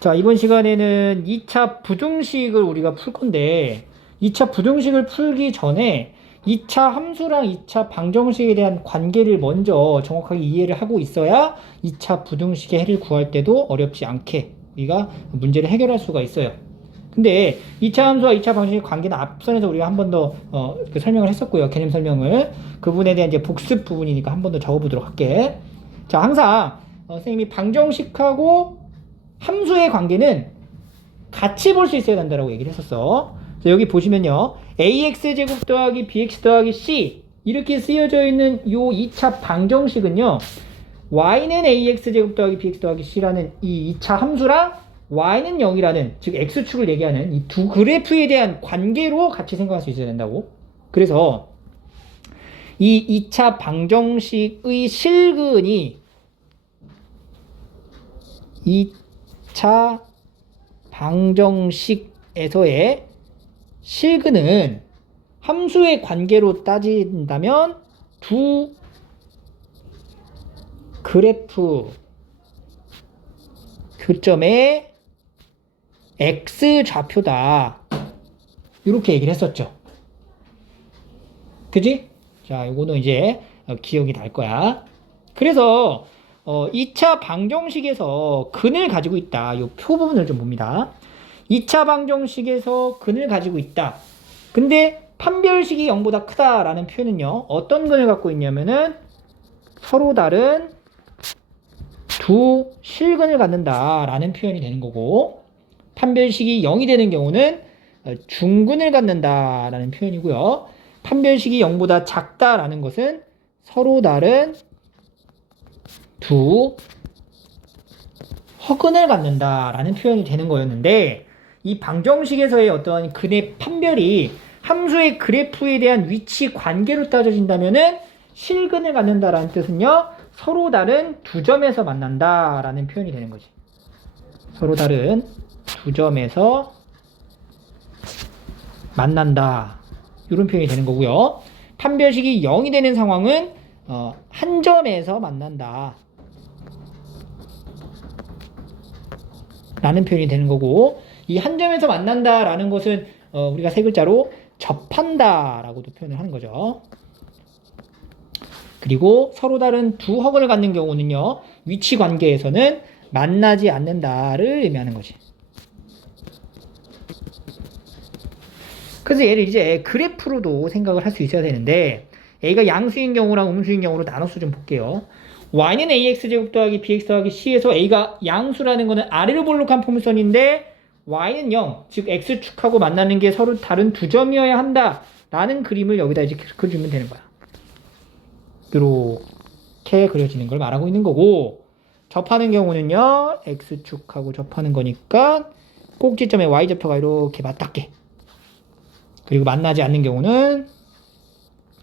자, 이번 시간에는 2차 부등식을 우리가 풀 건데, 2차 부등식을 풀기 전에 2차 함수랑 2차 방정식에 대한 관계를 먼저 정확하게 이해를 하고 있어야 2차 부등식의 해를 구할 때도 어렵지 않게 우리가 문제를 해결할 수가 있어요. 근데 2차 함수와 2차 방정식의 관계는 앞선에서 우리가 한 번 더 설명을 했었고요. 개념 설명을. 그 부분에 대한 이제 복습 부분이니까 한 번 더 적어보도록 할게. 자, 항상 선생님이 방정식하고 함수의 관계는 같이 볼 수 있어야 된다라고 얘기를 했었어. 자, 여기 보시면요. ax제곱 더하기 bx 더하기 c 이렇게 쓰여져 있는 요 2차 방정식은요. y는 ax제곱 더하기 bx 더하기 c라는 이 2차 함수랑 y는 0이라는 즉 x축을 얘기하는 이 두 그래프에 대한 관계로 같이 생각할 수 있어야 된다고. 그래서 이 2차 방정식의 실근이 2차 방정식에서의 실근은 함수의 관계로 따진다면 두 그래프 교점의 x좌표다. 이렇게 얘기를 했었죠. 그지? 자, 이거는 이제 기억이 날 거야. 그래서 2차 방정식에서 근을 가지고 있다. 이 표 부분을 좀 봅니다. 2차 방정식에서 근을 가지고 있다. 근데 판별식이 0보다 크다라는 표현은요. 어떤 근을 갖고 있냐면은 서로 다른 두 실근을 갖는다라는 표현이 되는 거고, 판별식이 0이 되는 경우는 중근을 갖는다라는 표현이고요. 판별식이 0보다 작다라는 것은 서로 다른 두 허근을 갖는다라는 표현이 되는 거였는데, 이 방정식에서의 어떤 근의 판별이 함수의 그래프에 대한 위치 관계로 따져진다면은 실근을 갖는다라는 뜻은요, 서로 다른 두 점에서 만난다라는 표현이 되는 거지. 서로 다른 두 점에서 만난다, 이런 표현이 되는 거고요. 판별식이 0이 되는 상황은 한 점에서 만난다 라는 표현이 되는 거고, 이 한 점에서 만난다 라는 것은 우리가 세 글자로 접한다 라고도 표현을 하는 거죠. 그리고 서로 다른 두 허근을 갖는 경우는요, 위치 관계에서는 만나지 않는다를 의미하는 거지. 그래서 얘를 이제 그래프로도 생각을 할 수 있어야 되는데, a가 양수인 경우랑 음수인 경우로 나눠서 좀 볼게요. y는 ax제곱 더하기 bx 더하기 c에서 a가 양수라는 거는 아래로 볼록한 포물선인데 y는 0, 즉 x축하고 만나는 게 서로 다른 두 점이어야 한다 라는 그림을 여기다 이제 그려주면 되는 거야. 이렇게 그려지는 걸 말하고 있는 거고, 접하는 경우는요, x축하고 접하는 거니까 꼭지점의 y좌표가 이렇게 맞닿게, 그리고 만나지 않는 경우는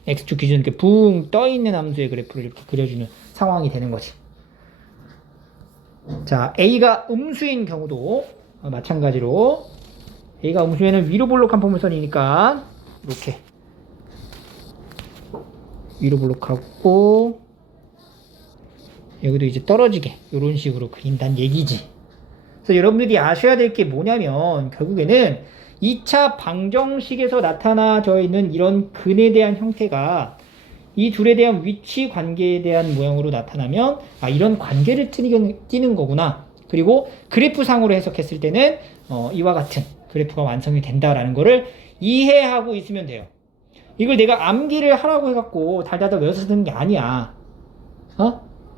x축 기준으로 이렇게 붕 떠있는 함수의 그래프를 이렇게 그려주는 상황이 되는 거지. 자, a가 음수인 경우도 마찬가지로, a가 음수에는 위로 볼록한 포물선이니까 이렇게 위로 볼록하고, 여기도 이제 떨어지게 이런 식으로 그린다는 얘기지. 그래서 여러분들이 아셔야 될 게 뭐냐면, 결국에는 2차 방정식에서 나타나져 있는 이런 근에 대한 형태가 이 둘에 대한 위치 관계에 대한 모양으로 나타나면 이런 관계를 띠는 거구나. 그리고 그래프상으로 해석했을 때는 이와 같은 그래프가 완성이 된다라는 거를 이해하고 있으면 돼요. 이걸 내가 암기를 하라고 해갖고 달달달 외워서 쓰는 게 아니야.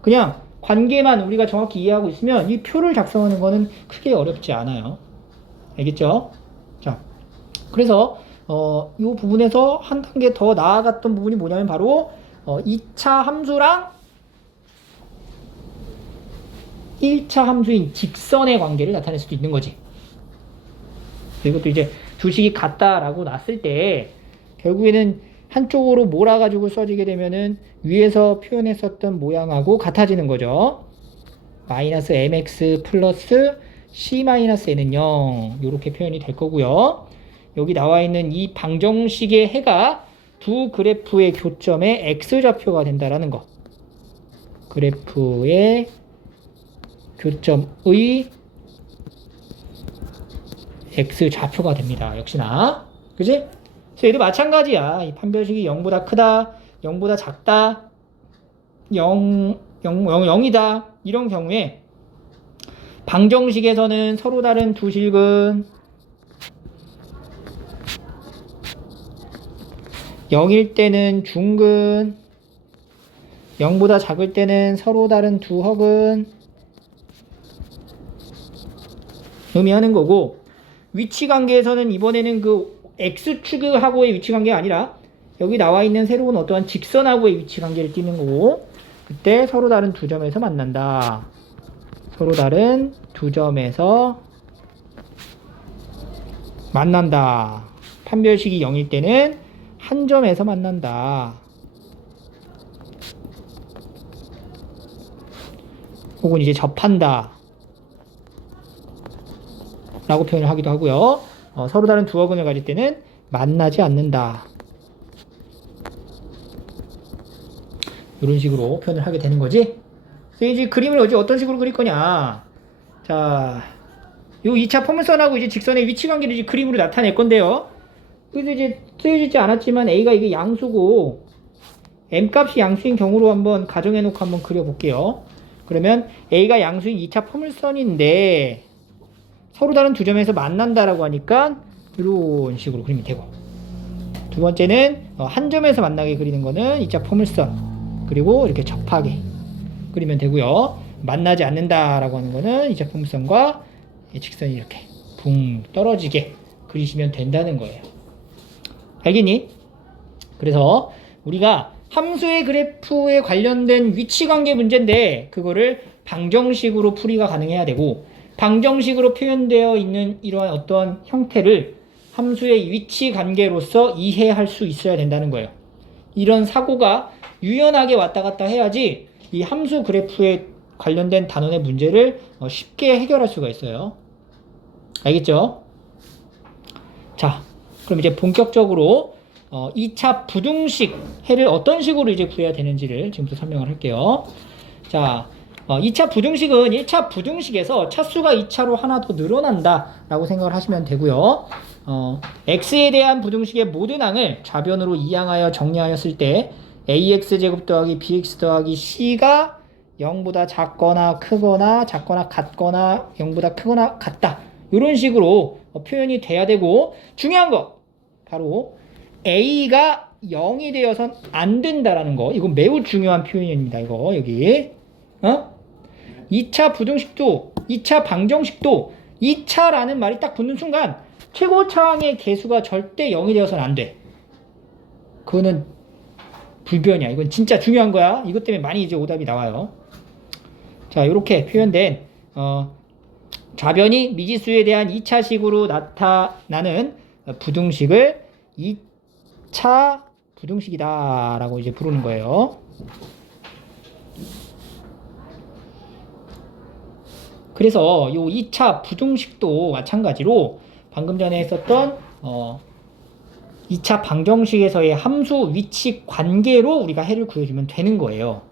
그냥 관계만 우리가 정확히 이해하고 있으면 이 표를 작성하는 거는 크게 어렵지 않아요. 알겠죠? 자, 그래서 이 부분에서 한 단계 더 나아갔던 부분이 뭐냐면 바로 2차 함수랑 1차 함수인 직선의 관계를 나타낼 수도 있는 거지. 이것도 이제 두 식이 같다라고 놨을 때 결국에는 한쪽으로 몰아가지고 써지게 되면은 위에서 표현했었던 모양하고 같아지는 거죠. 마이너스 mx 플러스 c-n은 0, 이렇게 표현이 될 거고요. 여기 나와 있는 이 방정식의 해가 두 그래프의 교점의 x좌표가 된다라는 거. 그래프의 교점의 x 좌표가 됩니다. 역시나. 그지? 그래서 얘도 마찬가지야. 이 판별식이 0보다 크다, 0보다 작다, 0이다. 이런 경우에 방정식에서는 서로 다른 두 식은 0일 때는 중근, 0보다 작을 때는 서로 다른 두 허근 의미하는 거고, 위치관계에서는 이번에는 그 x축하고의 위치관계가 아니라 여기 나와 있는 새로운 어떠한 직선하고의 위치관계를 띠는 거고, 그때 서로 다른 두 점에서 만난다. 서로 다른 두 점에서 만난다. 판별식이 0일 때는 한 점에서 만난다. 혹은 이제 접한다. 라고 표현을 하기도 하고요. 서로 다른 두 어근을 가질 때는 만나지 않는다. 이런 식으로 표현을 하게 되는 거지. 그래서 이제 그림을 어떤 식으로 그릴 거냐. 자, 요 2차 포물선하고 이제 직선의 위치 관계를 이제 그림으로 나타낼 건데요. 그래서 이제 쓰여지지 않았지만 A가 이게 양수고 M 값이 양수인 경우로 한번 가정해 놓고 한번 그려볼게요. 그러면 A가 양수인 2차 포물선인데 서로 다른 두 점에서 만난다라고 하니까 이런 식으로 그리면 되고, 두 번째는 한 점에서 만나게 그리는 거는 2차 포물선, 그리고 이렇게 접하게 그리면 되고요. 만나지 않는다라고 하는 거는 2차 포물선과 직선이 이렇게 붕 떨어지게 그리시면 된다는 거예요. 알겠니? 그래서 우리가 함수의 그래프에 관련된 위치관계 문제인데 그거를 방정식으로 풀이가 가능해야 되고, 방정식으로 표현되어 있는 이러한 어떤 형태를 함수의 위치관계로서 이해할 수 있어야 된다는 거예요. 이런 사고가 유연하게 왔다 갔다 해야지 이 함수 그래프에 관련된 단원의 문제를 쉽게 해결할 수가 있어요. 알겠죠? 자, 그럼 이제 본격적으로 2차 부등식 해를 어떤 식으로 이제 구해야 되는지를 지금부터 설명을 할게요. 자, 2차 부등식은 1차 부등식에서 차수가 2차로 하나 더 늘어난다 라고 생각을 하시면 되고요. x에 대한 부등식의 모든 항을 좌변으로 이항하여 정리하였을 때 ax제곱 더하기 bx 더하기 c가 0보다 작거나 크거나 작거나 같거나 0보다 크거나 같다, 이런 식으로 표현이 돼야 되고, 중요한 거 바로 a가 0이 되어선 안 된다라는 거, 이건 매우 중요한 표현입니다. 이거 여기 2차 부등식도 2차 방정식도 2차라는 말이 딱 붙는 순간 최고차항의 개수가 절대 0이 되어서는 안 돼. 그거는 불변이야. 이건 진짜 중요한 거야. 이것 때문에 많이 이제 오답이 나와요. 자, 이렇게 표현된 좌변이 미지수에 대한 2차식으로 나타나는 부등식을 2차 부등식이다 라고 이제 부르는 거예요. 그래서 요 2차 부등식도 마찬가지로 방금 전에 했었던 2차 방정식에서의 함수 위치 관계로 우리가 해를 구해주면 되는 거예요.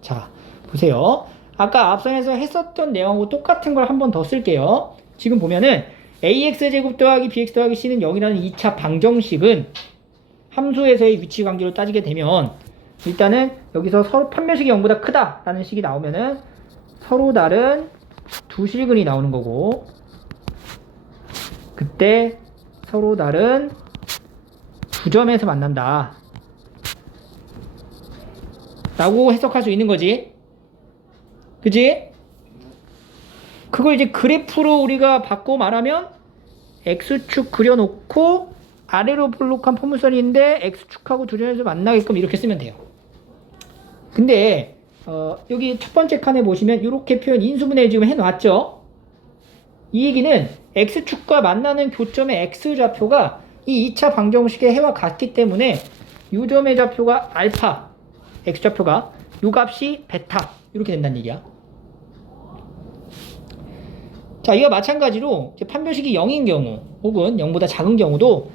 자, 보세요. 아까 앞선에서 했었던 내용하고 똑같은 걸 한 번 더 쓸게요. 지금 보면은 ax제곱 더하기 bx 더하기 c는 0이라는 2차 방정식은 함수에서의 위치 관계로 따지게 되면 일단은 여기서 서로 판별식이 0보다 크다 라는 식이 나오면은 서로 다른 두 실근이 나오는 거고, 그때 서로 다른 두 점에서 만난다 라고 해석할 수 있는 거지. 그지? 그걸 이제 그래프로 우리가 바꿔 말하면 x축 그려놓고 아래로 볼록한 포물선인데 x축하고 두 점에서 만나게끔 이렇게 쓰면 돼요. 근데 여기 첫 번째 칸에 보시면 이렇게 표현 인수분해 지금 해놨죠. 이 얘기는 x축과 만나는 교점의 x좌표가 이 2차 방정식의 해와 같기 때문에 이 점의 좌표가 알파, x좌표가 이 값이 베타 이렇게 된다는 얘기야. 자, 이와 마찬가지로 판별식이 0인 경우 혹은 0보다 작은 경우도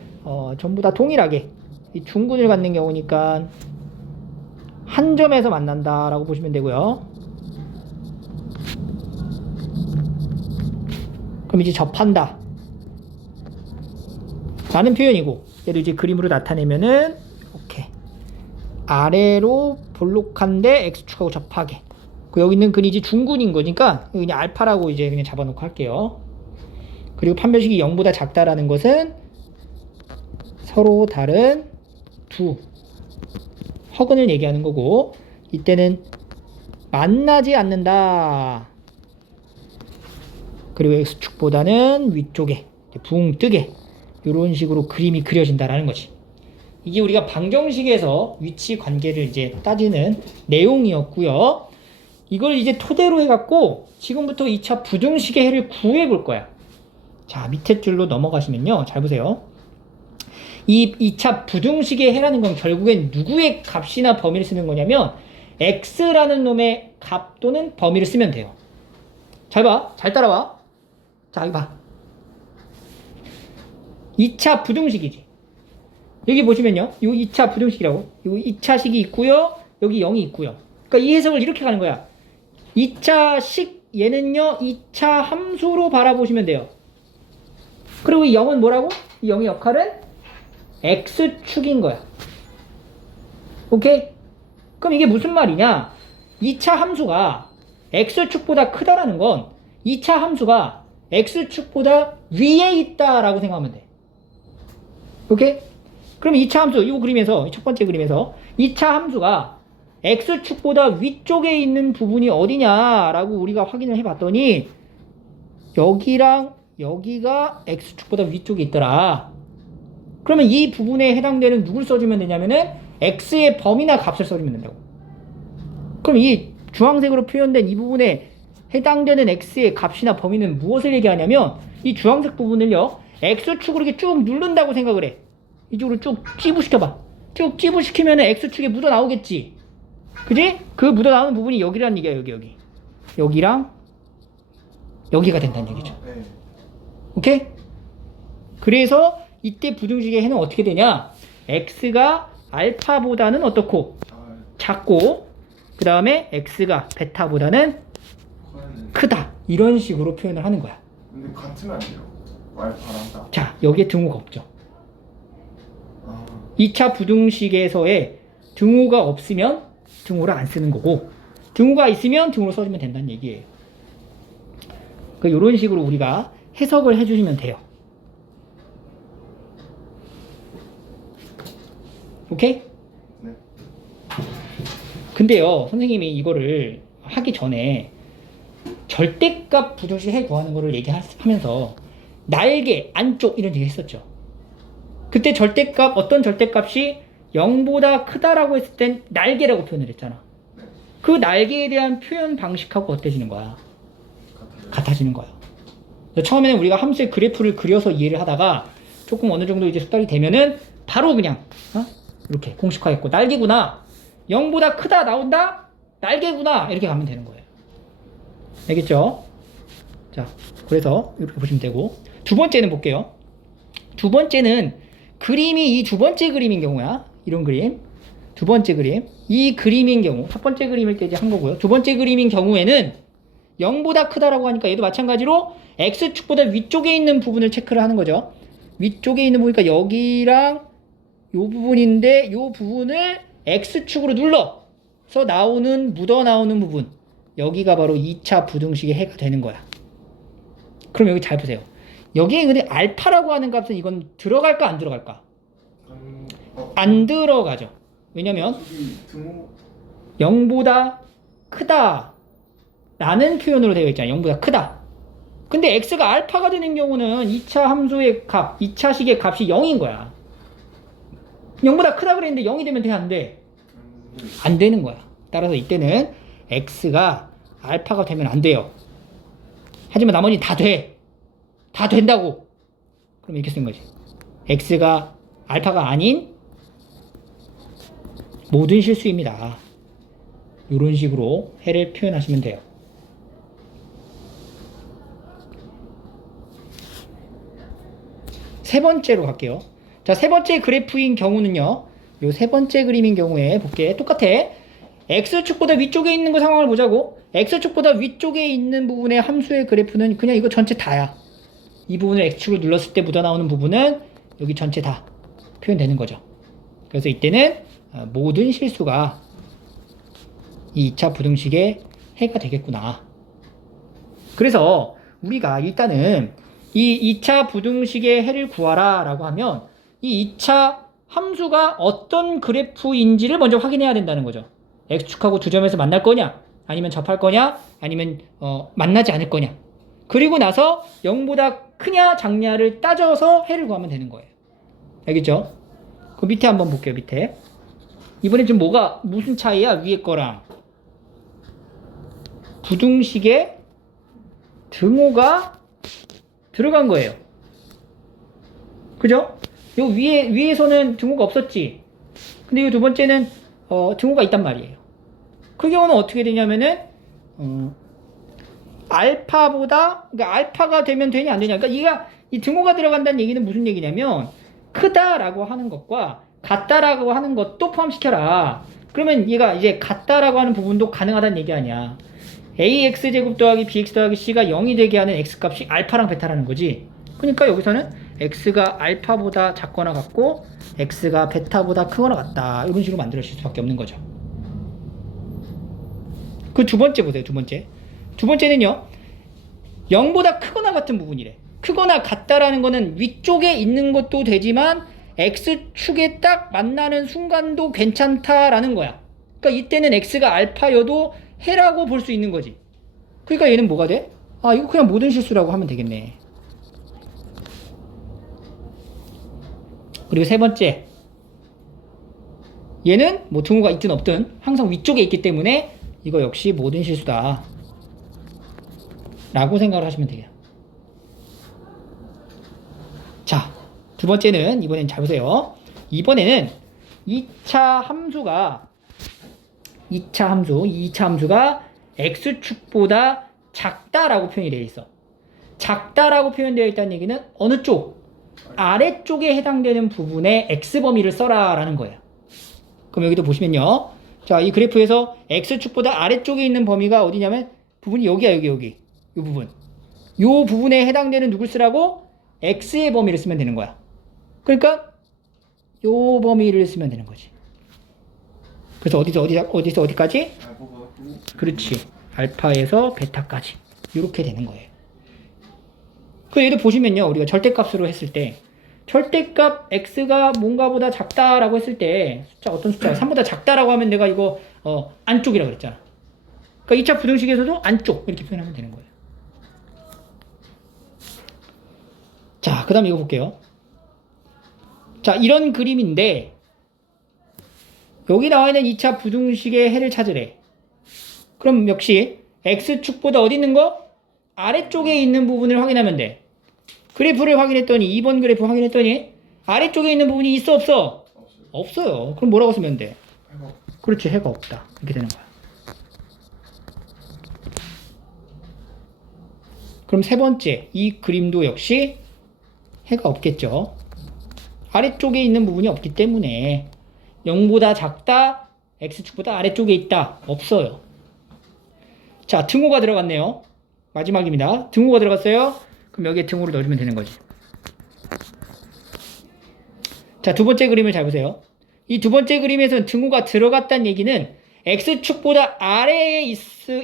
전부 다 동일하게 이 중근을 갖는 경우니까 한 점에서 만난다라고 보시면 되고요. 그럼 이제 접한다. 라는 표현이고, 얘를 이제 그림으로 나타내면은 이렇게 아래로 볼록한데 x축하고 접하게. 여기 있는 근이 이제 중근인 거니까 그냥 알파라고 이제 그냥 잡아놓고 할게요. 그리고 판별식이 0보다 작다라는 것은 서로 다른 두 허근을 얘기하는 거고, 이때는 만나지 않는다. 그리고 x축보다는 위쪽에 붕 뜨게 이런 식으로 그림이 그려진다라는 거지. 이게 우리가 방정식에서 위치 관계를 이제 따지는 내용이었고요. 이걸 이제 토대로 해갖고 지금부터 2차 부등식의 해를 구해 볼 거야. 자, 밑에 줄로 넘어가시면요. 잘 보세요. 이 2차 부등식의 해라는 건 결국엔 누구의 값이나 범위를 쓰는 거냐면 x라는 놈의 값 또는 범위를 쓰면 돼요. 잘 봐. 잘 따라와. 자, 여기 봐. 2차 부등식이지. 여기 보시면요. 이 2차 부등식이라고. 이 2차식이 있고요. 여기 0이 있고요. 그러니까 이 해석을 이렇게 가는 거야. 2차식 얘는요. 2차 함수로 바라보시면 돼요. 그리고 이 0은 뭐라고? 이 0의 역할은 x축인 거야. 오케이? 그럼 이게 무슨 말이냐? 2차 함수가 x축보다 크다라는 건 2차 함수가 x축보다 위에 있다라고 생각하면 돼. 오케이? 그럼 2차 함수, 이 그림에서, 첫 번째 그림에서 2차 함수가 x축보다 위쪽에 있는 부분이 어디냐라고 우리가 확인을 해봤더니 여기랑 여기가 x축보다 위쪽에 있더라. 그러면 이 부분에 해당되는 누굴 써주면 되냐면은 x의 범위나 값을 써주면 된다고. 그럼 이 주황색으로 표현된 이 부분에 해당되는 x의 값이나 범위는 무엇을 얘기하냐면 이 주황색 부분을요 x축으로 이렇게 쭉 누른다고 생각을 해. 이쪽으로 쭉 찌부시켜봐. 쭉 찌부시키면 x축에 묻어 나오겠지. 그지? 그 묻어 나오는 부분이 여기라는 얘기야. 여기 여기랑 여기가 된다는 얘기죠. 오케이? 그래서 이때 부등식의 해는 어떻게 되냐? x가 알파보다는 어떻고? 작고, 그 다음에 x가 베타보다는 크다. 이런 식으로 표현을 하는 거야. 근데 같으면 안 돼요. 알파랑 다. 자, 여기에 등호가 없죠. 2차 부등식에서의 등호가 없으면 등호를 안 쓰는 거고, 등호가 있으면 등호를 써주면 된다는 얘기예요. 이런 식으로 우리가 해석을 해주시면 돼요. 오케이? 네. 근데요, 선생님이 이거를 하기 전에 절대값 부등식 해 구하는 거를 얘기하면서 날개, 안쪽 이런 얘기 했었죠. 그때 절대값, 어떤 절대값이 0보다 크다라고 했을 땐 날개라고 표현을 했잖아. 그 날개에 대한 표현 방식하고 어때지는 거야? 같아지는 거야. 처음에는 우리가 함수의 그래프를 그려서 이해를 하다가 조금 어느 정도 이제 숙달이 되면은 바로 그냥 이렇게 공식화했고, 날개구나, 0보다 크다 나온다, 날개구나, 이렇게 가면 되는 거예요. 알겠죠? 자, 그래서 이렇게 보시면 되고, 두 번째는 볼게요. 두 번째는 그림이 이 두 번째 그림인 경우야. 이런 그림. 두 번째 그림. 이 그림인 경우, 첫 번째 그림일 때 이제 한 거고요. 두 번째 그림인 경우에는 0보다 크다라고 하니까 얘도 마찬가지로 x축보다 위쪽에 있는 부분을 체크를 하는 거죠. 위쪽에 있는 부분이니까 여기랑 요 부분인데 요 부분을 x축으로 눌러서 나오는, 묻어 나오는 부분, 여기가 바로 2차 부등식의 해가 되는 거야. 그럼 여기 잘 보세요. 여기에 근데 알파라고 하는 값은 이건 들어갈까 안 들어갈까? 안 들어가죠. 왜냐면 0보다 크다 라는 표현으로 되어 있잖아요. 0보다 크다. 근데 x가 알파가 되는 경우는 2차 함수의 값, 2차식의 값이 0인 거야. 0보다 크다 그랬는데 0이 되면 돼, 안 돼? 안 되는 거야. 따라서 이때는 x가 알파가 되면 안 돼요. 하지만 나머지 다 돼. 다 된다고. 그럼 이렇게 쓴 거지. x가 알파가 아닌 모든 실수입니다. 이런 식으로 해를 표현하시면 돼요. 세 번째로 갈게요. 자, 세 번째 그래프인 경우는요, 요 세 번째 그림인 경우에 볼게. 똑같아. x축보다 위쪽에 있는 거 상황을 보자고. x축보다 위쪽에 있는 부분의 함수의 그래프는 그냥 이거 전체 다야. 이 부분을 x축을 눌렀을 때 묻어나오는 부분은 여기 전체 다 표현되는 거죠. 그래서 이때는 모든 실수가 이 2차 부등식의 해가 되겠구나. 그래서 우리가 일단은 이 2차 부등식의 해를 구하라 라고 하면 이 2차 함수가 어떤 그래프인지를 먼저 확인해야 된다는 거죠. x축하고 두 점에서 만날 거냐, 아니면 접할 거냐, 아니면 만나지 않을 거냐. 그리고 나서 0보다 크냐 작냐를 따져서 해를 구하면 되는 거예요. 알겠죠? 그 밑에 한번 볼게요. 밑에 이번엔 지금 무슨 차이야? 위에 거랑 부등식에 등호가 들어간 거예요. 그죠? 요 위에서는 등호가 없었지. 근데 이 두 번째는 등호가 있단 말이에요. 그 경우는 어떻게 되냐면은 알파보다, 그러니까 알파가 되면 되냐 안 되냐. 그러니까 이 등호가 들어간다는 얘기는 무슨 얘기냐면 크다라고 하는 것과 같다라고 하는 것도 포함시켜라. 그러면 얘가 이제 같다라고 하는 부분도 가능하다는 얘기 아니야. ax제곱 더하기 bx 더하기 c가 0이 되게 하는 x값이 알파랑 베타라는 거지. 그러니까 여기서는 x가 알파보다 작거나 같고 x가 베타보다 크거나 같다. 이런 식으로 만들어질 수밖에 없는 거죠. 그 두 번째 보세요. 두 번째는요. 0보다 크거나 같은 부분이래. 크거나 같다라는 거는 위쪽에 있는 것도 되지만 x축에 딱 만나는 순간도 괜찮다라는 거야. 그러니까 이때는 x가 알파여도 해라고 볼 수 있는 거지. 그러니까 얘는 뭐가 돼? 아, 이거 그냥 모든 실수라고 하면 되겠네. 그리고 세 번째, 얘는 뭐 등호가 있든 없든 항상 위쪽에 있기 때문에 이거 역시 모든 실수다 라고 생각을 하시면 돼요. 자, 두 번째는 이번엔 잘 보세요. 이번에는 2차 함수가 x축보다 작다라고 표현이 되어 있어. 작다라고 표현되어 있다는 얘기는 어느 쪽? 아래쪽에 해당되는 부분에 x범위를 써라 라는 거예요. 그럼 여기도 보시면요. 자, 이 그래프에서 x축보다 아래쪽에 있는 범위가 어디냐면 부분이 여기야, 여기. 이 부분. 이 부분에 해당되는 누굴 쓰라고? x의 범위를 쓰면 되는 거야. 그러니까 이 범위를 쓰면 되는 거지. 그래서 어디서 어디까지? 그렇지. 알파에서 베타까지. 이렇게 되는 거예요. 그 얘도 보시면요. 우리가 절대값으로 했을 때 절대값 x가 뭔가보다 작다라고 했을 때 어떤 숫자 3보다 작다라고 하면 내가 이거 안쪽이라고 그랬잖아. 그러니까 2차 부등식에서도 안쪽 이렇게 표현하면 되는 거예요. 자, 그 다음에 이거 볼게요. 자, 이런 그림인데 여기 나와 있는 2차 부등식의 해를 찾으래. 그럼 역시 x축보다 어디 있는 거? 아래쪽에 있는 부분을 확인하면 돼. 그래프를 확인했더니 2번 그래프 확인했더니 아래쪽에 있는 부분이 있어 없어? 없어요. 그럼 뭐라고 쓰면 돼? 그렇지, 해가 없다. 이렇게 되는 거야. 그럼 세 번째, 이 그림도 역시 해가 없겠죠. 아래쪽에 있는 부분이 없기 때문에 0보다 작다, x축보다 아래쪽에 있다. 없어요. 자, 등호가 들어갔네요. 마지막입니다. 등호가 들어갔어요. 그럼 여기에 등호를 넣어주면 되는 거지. 자, 두 번째 그림을 잘 보세요. 이 두 번째 그림에서는 등호가 들어갔다는 얘기는 x축보다 아래에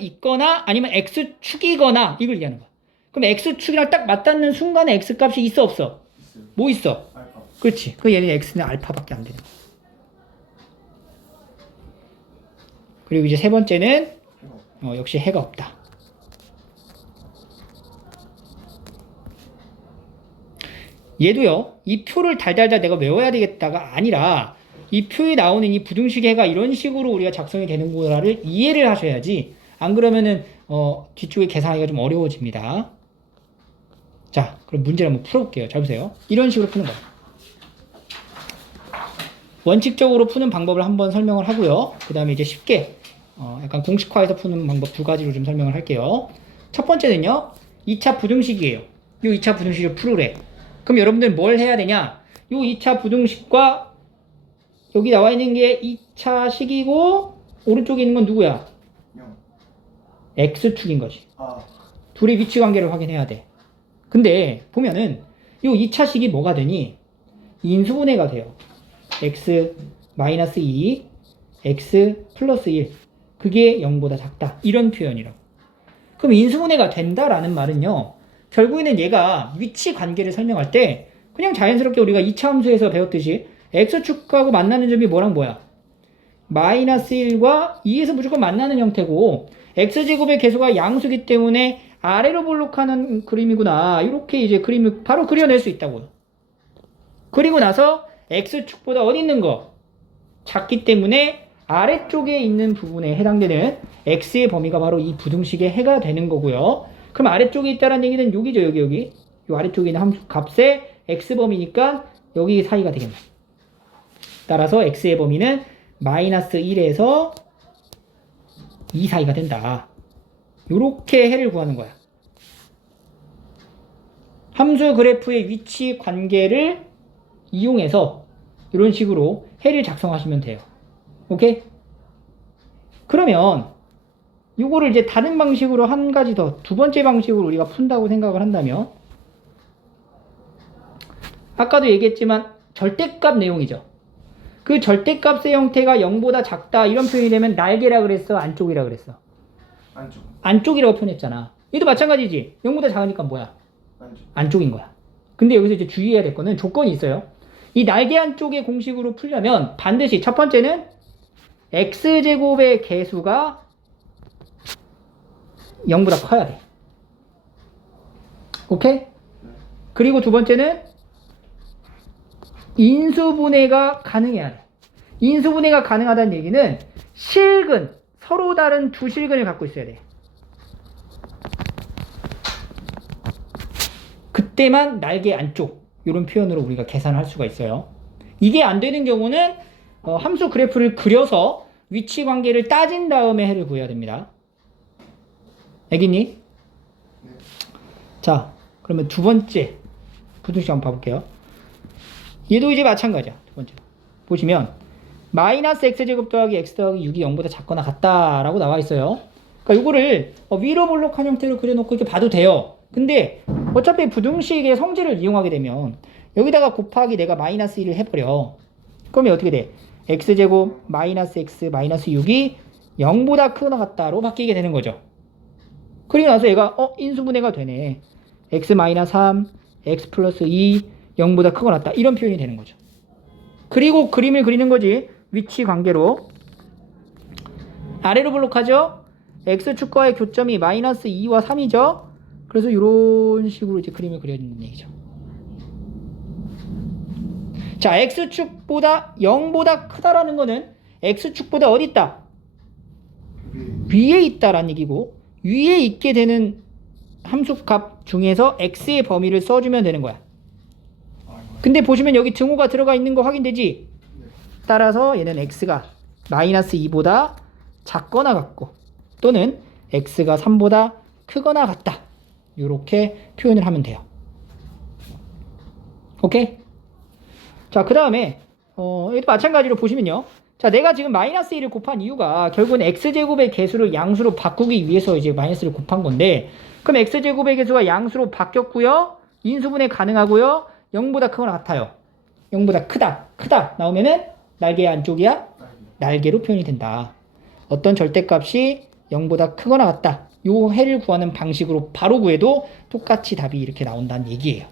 있거나 아니면 x축이거나 이걸 얘기하는 거야. 그럼 x축이랑 딱 맞닿는 순간에 x값이 있어 없어? 뭐 있어? 알파. 그렇지. 그 얘는 x는 알파밖에 안 되는 거야. 그리고 이제 세 번째는 역시 해가 없다. 얘도요, 이 표를 달달달 내가 외워야 되겠다가 아니라 이 표에 나오는 이 부등식 해가 이런 식으로 우리가 작성이 되는구나를 이해를 하셔야지. 안 그러면은 뒤쪽에 계산하기가 좀 어려워집니다. 자, 그럼 문제를 한번 풀어볼게요. 잘 보세요. 이런 식으로 푸는 거예요. 원칙적으로 푸는 방법을 한번 설명을 하고요. 그 다음에 이제 쉽게 약간 공식화해서 푸는 방법 두 가지로 좀 설명을 할게요. 첫 번째는요, 2차 부등식이에요. 이 2차 부등식을 풀으래. 그럼 여러분들 뭘 해야 되냐? 이 2차 부등식과 여기 나와 있는 게 2차 식이고 오른쪽에 있는 건 누구야? x축인 거지. 둘의 위치 관계를 확인해야 돼. 근데 보면은 이 2차 식이 뭐가 되니? 인수분해가 돼요. x 마이너스 2, x 플러스 1. 그게 0보다 작다. 이런 표현이라고. 그럼 인수분해가 된다라는 말은요. 결국에는 얘가 위치 관계를 설명할 때 그냥 자연스럽게 우리가 2차 함수에서 배웠듯이 x축하고 만나는 점이 뭐랑 뭐야? 마이너스 1과 2에서 무조건 만나는 형태고 x제곱의 개수가 양수기 때문에 아래로 볼록하는 그림이구나. 이렇게 이제 그림을 바로 그려낼 수 있다고요. 그리고 나서 x축보다 어디 있는 거? 작기 때문에 아래쪽에 있는 부분에 해당되는 x의 범위가 바로 이 부등식의 해가 되는 거고요. 그럼 아래쪽에 있다는 얘기는 여기죠. 여기. 이 아래쪽에 있는 함수 값의 x범위니까 여기 사이가 되겠네. 따라서 x의 범위는 마이너스 1에서 2 사이가 된다. 이렇게 해를 구하는 거야. 함수 그래프의 위치 관계를 이용해서 이런 식으로 해를 작성하시면 돼요. 오케이? 그러면 이거를 이제 다른 방식으로 한 가지 더, 두 번째 방식으로 우리가 푼다고 생각을 한다면 아까도 얘기했지만 절대값 내용이죠. 그 절대값의 형태가 0보다 작다 이런 표현이 되면 날개라 그랬어? 안쪽이라 그랬어? 안쪽. 안쪽이라고 표현했잖아. 얘도 마찬가지지. 0보다 작으니까 뭐야? 안쪽인 거야. 근데 여기서 이제 주의해야 될 거는 조건이 있어요. 이 날개 안쪽의 공식으로 풀려면 반드시 첫 번째는 x제곱의 개수가 0보다 커야 돼. 오케이? 그리고 두 번째는 인수분해가 가능해야 돼. 인수분해가 가능하다는 얘기는 실근, 서로 다른 두 실근을 갖고 있어야 돼. 그때만 날개 안쪽 이런 표현으로 우리가 계산할 수가 있어요. 이게 안 되는 경우는 함수 그래프를 그려서 위치 관계를 따진 다음에 해를 구해야 됩니다. 알겠니? 네. 자, 그러면 두 번째 부등식 한번 봐볼게요. 얘도 이제 마찬가지야. 두 번째 보시면 마이너스 x제곱 더하기 x 더하기 6이 0보다 작거나 같다라고 나와 있어요. 그러니까 이거를 위로 볼록한 형태로 그려놓고 이렇게 봐도 돼요. 근데 어차피 부등식의 성질을 이용하게 되면 여기다가 곱하기 내가 마이너스 1을 해버려. 그러면 어떻게 돼? x제곱 마이너스 x 마이너스 6이 0보다 크거나 같다로 바뀌게 되는 거죠. 그리고 나서 얘가 인수분해가 되네. x 마이너스 3, x 플러스 2, 0보다 크거나 같다. 이런 표현이 되는 거죠. 그리고 그림을 그리는 거지. 위치 관계로. 아래로 볼록하죠? x축과의 교점이 마이너스 2와 3이죠? 그래서 이런 식으로 이제 그림을 그려주는 얘기죠. 자, x축보다 0보다 크다라는 거는 x축보다 어디 있다? 위에 있다라는 얘기고, 위에 있게 되는 함수값 중에서 x의 범위를 써주면 되는 거야. 근데 보시면 여기 등호가 들어가 있는 거 확인되지? 따라서 얘는 x가 마이너스 2보다 작거나 같고 또는 x가 3보다 크거나 같다. 이렇게 표현을 하면 돼요. 오케이? 자, 그 다음에 얘도 마찬가지로 보시면요. 자, 내가 지금 마이너스 1을 곱한 이유가 결국은 x제곱의 개수를 양수로 바꾸기 위해서 이제 마이너스를 곱한 건데, 그럼 x제곱의 개수가 양수로 바뀌었고요. 인수분해 가능하고요. 0보다 크거나 같아요. 0보다 크다 나오면은 날개 안쪽이야? 날개로 표현이 된다. 어떤 절대값이 0보다 크거나 같다. 요 해를 구하는 방식으로 바로 구해도 똑같이 답이 이렇게 나온다는 얘기예요.